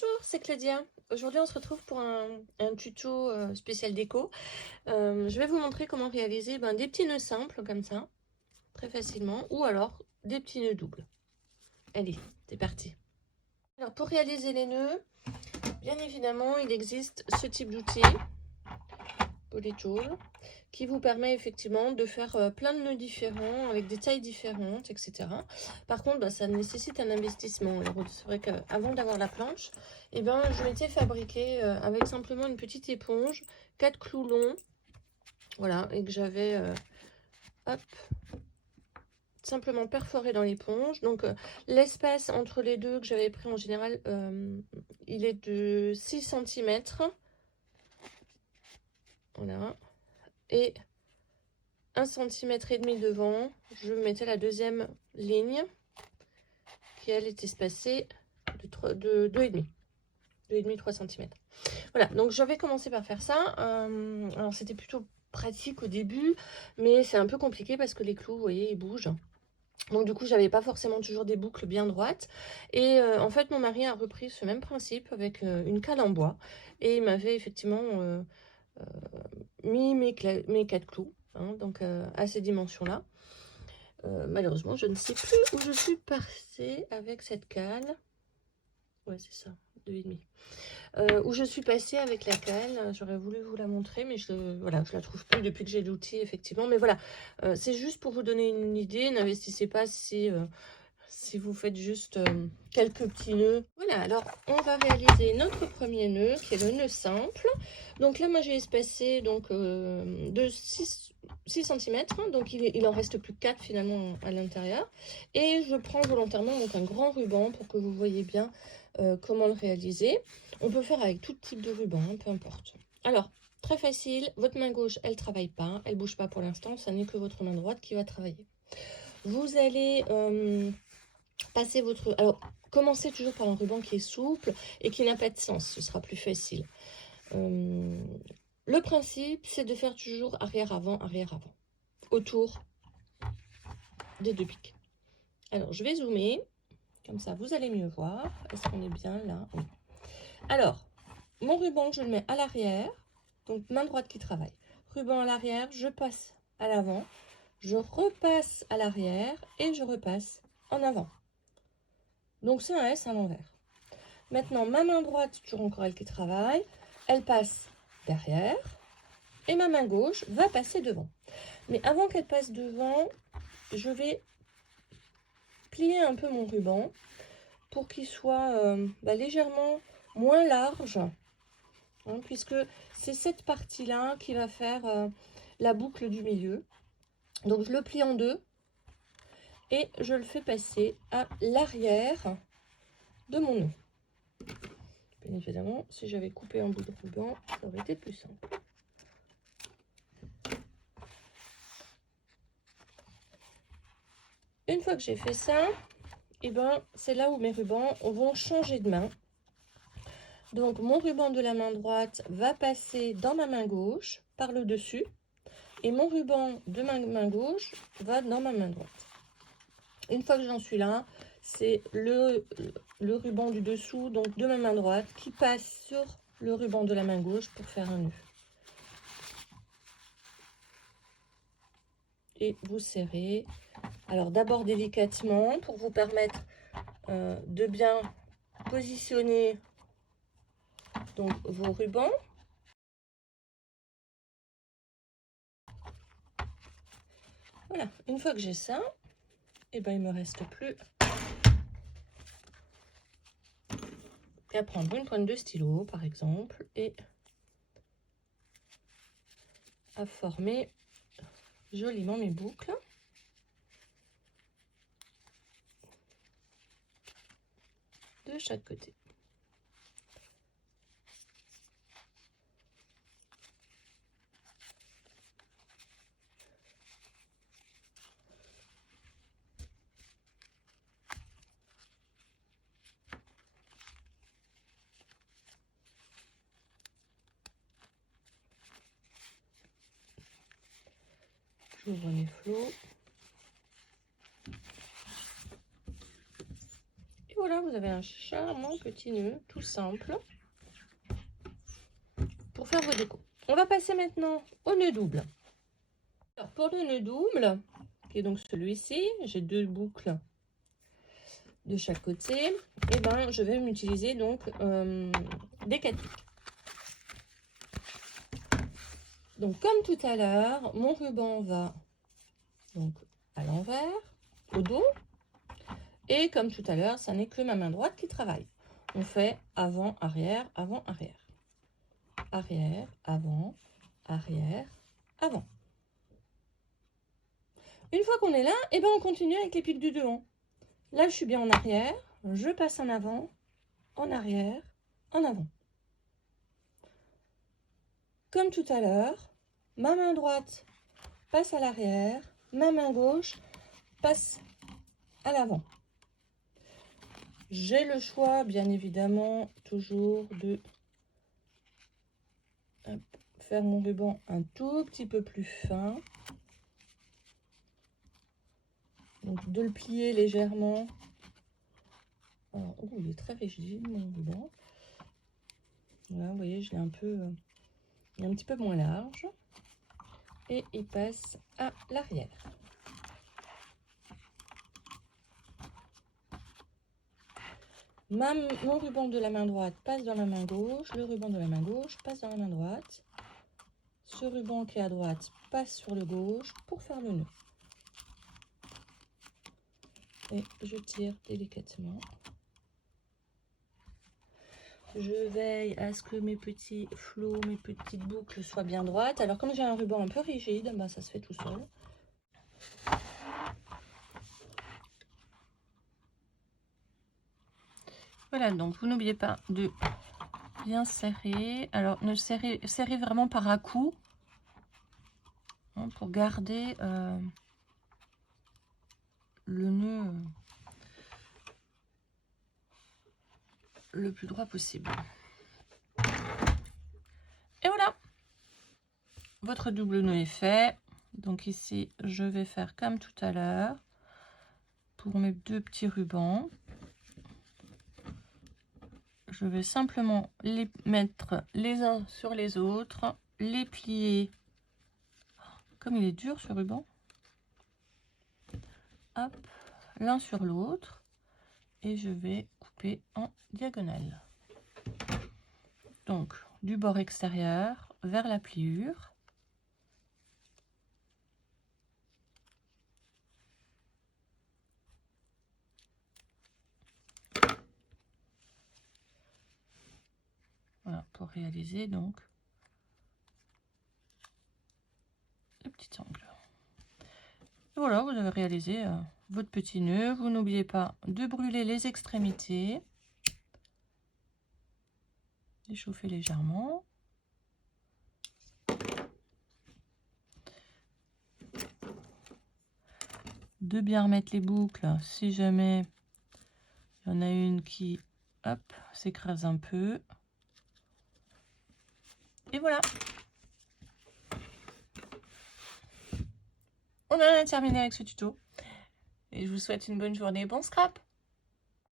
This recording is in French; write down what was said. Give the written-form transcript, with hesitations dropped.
Bonjour, c'est Claudia. Aujourd'hui, on se retrouve pour un tuto spécial déco. Je vais vous montrer comment réaliser des petits nœuds simples comme ça, très facilement, ou alors des petits nœuds doubles. Allez, c'est parti. Alors, pour réaliser les nœuds, bien évidemment, il existe ce type d'outil, Poly Tool, qui vous permet effectivement de faire plein de nœuds différents, avec des tailles différentes, etc. Par contre, ça nécessite un investissement. C'est vrai qu'avant d'avoir la planche, je m'étais fabriqué avec simplement une petite éponge, 4 clous longs, voilà, et que j'avais simplement perforé dans l'éponge. Donc l'espace entre les deux que j'avais pris en général, il est de 6 cm. Voilà. Et 1,5 cm devant, je mettais la deuxième ligne qui elle était espacée de 2,5 2,5-3 cm. Voilà, donc j'avais commencé par faire ça. Alors c'était plutôt pratique au début, mais c'est un peu compliqué parce que les clous, vous voyez, ils bougent. Donc du coup, j'avais pas forcément toujours des boucles bien droites. Et en fait, mon mari a repris ce même principe avec une cale en bois. Et il m'avait effectivement mis mes 4 clous, hein, donc à ces dimensions-là. Malheureusement, je ne sais plus où je suis passée avec cette cale. Ouais, c'est ça, 2,5. Où je suis passée avec la cale. J'aurais voulu vous la montrer, mais voilà, je la trouve plus depuis que j'ai l'outil, effectivement. Mais voilà, c'est juste pour vous donner une idée. N'investissez pas si vous faites juste quelques petits nœuds. Voilà, alors on va réaliser notre premier nœud, qui est le nœud simple. Donc là, moi, j'ai espacé de 6 cm, donc il en reste plus que 4 finalement à l'intérieur. Et je prends volontairement donc un grand ruban pour que vous voyez bien comment le réaliser. On peut faire avec tout type de ruban, hein, peu importe. Alors, très facile, votre main gauche, elle ne travaille pas, elle ne bouge pas pour l'instant, ça n'est que votre main droite qui va travailler. Vous allez passer votre... Alors, commencez toujours par un ruban qui est souple et qui n'a pas de sens, ce sera plus facile. Le principe, c'est de faire toujours arrière-avant, autour des deux pics. Alors, je vais zoomer, comme ça vous allez mieux voir. Est-ce qu'on est bien là? Oui. Alors, mon ruban, je le mets à l'arrière, donc main droite qui travaille. Ruban à l'arrière, je passe à l'avant, je repasse à l'arrière et je repasse en avant. Donc c'est un S à l'envers. Maintenant, ma main droite, toujours encore elle qui travaille, elle passe derrière et ma main gauche va passer devant. Mais avant qu'elle passe devant, je vais plier un peu mon ruban pour qu'il soit légèrement moins large, hein, puisque c'est cette partie-là qui va faire la boucle du milieu. Donc je le plie en deux et je le fais passer à l'arrière de mon nœud. Bien évidemment, si j'avais coupé un bout de ruban, ça aurait été plus simple. Une fois que j'ai fait ça, c'est là où mes rubans vont changer de main. Donc mon ruban de la main droite va passer dans ma main gauche par le dessus et mon ruban de ma main gauche va dans ma main droite. Une fois que j'en suis là, c'est le ruban du dessous, donc de ma main droite, qui passe sur le ruban de la main gauche pour faire un nœud. Et vous serrez. Alors d'abord délicatement pour vous permettre de bien positionner donc vos rubans. Voilà, une fois que j'ai ça, il ne me reste plus qu'à prendre une pointe de stylo par exemple et à former joliment mes boucles. De chaque côté. J'ouvre mes flots. Et voilà, vous avez avez un charmant petit nœud, tout simple, pour faire vos décos. On va passer maintenant au nœud double. Alors, pour le nœud double, qui est donc celui-ci, j'ai 2 boucles de chaque côté, et ben je vais m'utiliser donc des 4 pics. Donc comme tout à l'heure, mon ruban va donc à l'envers, au dos, et comme tout à l'heure, ça n'est que ma main droite qui travaille. On fait avant, arrière, avant, arrière. Arrière, avant, arrière, avant. Une fois qu'on est là, et ben on continue avec les pics du devant. Là, je suis bien en arrière, je passe en avant, en arrière, en avant. Comme tout à l'heure, ma main droite passe à l'arrière, ma main gauche passe à l'avant. J'ai le choix, bien évidemment, toujours de faire mon ruban un tout petit peu plus fin. Donc de le plier légèrement. Alors, oh, il est très rigide mon ruban. Voilà, vous voyez, je l'ai un peu, il est un petit peu moins large. Et il passe à l'arrière. Mon ruban de la main droite passe dans la main gauche, le ruban de la main gauche passe dans la main droite. Ce ruban qui est à droite passe sur le gauche pour faire le nœud. Et je tire délicatement. Je veille à ce que mes petits flots, mes petites boucles soient bien droites. Alors comme j'ai un ruban un peu rigide, ben ça se fait tout seul. Voilà, donc vous n'oubliez pas de bien serrer. Alors ne serrez vraiment par à-coups, hein, pour garder le nœud le plus droit possible. Et voilà, votre double nœud est fait. Donc ici, je vais faire comme tout à l'heure pour mes 2 petits rubans. Je vais simplement les mettre les uns sur les autres, les plier. Comme il est dur ce ruban. Hop, l'un sur l'autre. Et je vais couper en diagonale. Donc, du bord extérieur vers la pliure. Voilà, pour réaliser donc le petit angle. Et voilà, vous avez réalisé votre petit nœud. Vous n'oubliez pas de brûler les extrémités. D'échauffer légèrement. De bien remettre les boucles si jamais il y en a une qui, hop, s'écrase un peu. Et voilà. On en a terminé avec ce tuto. Et je vous souhaite une bonne journée. Bon scrap!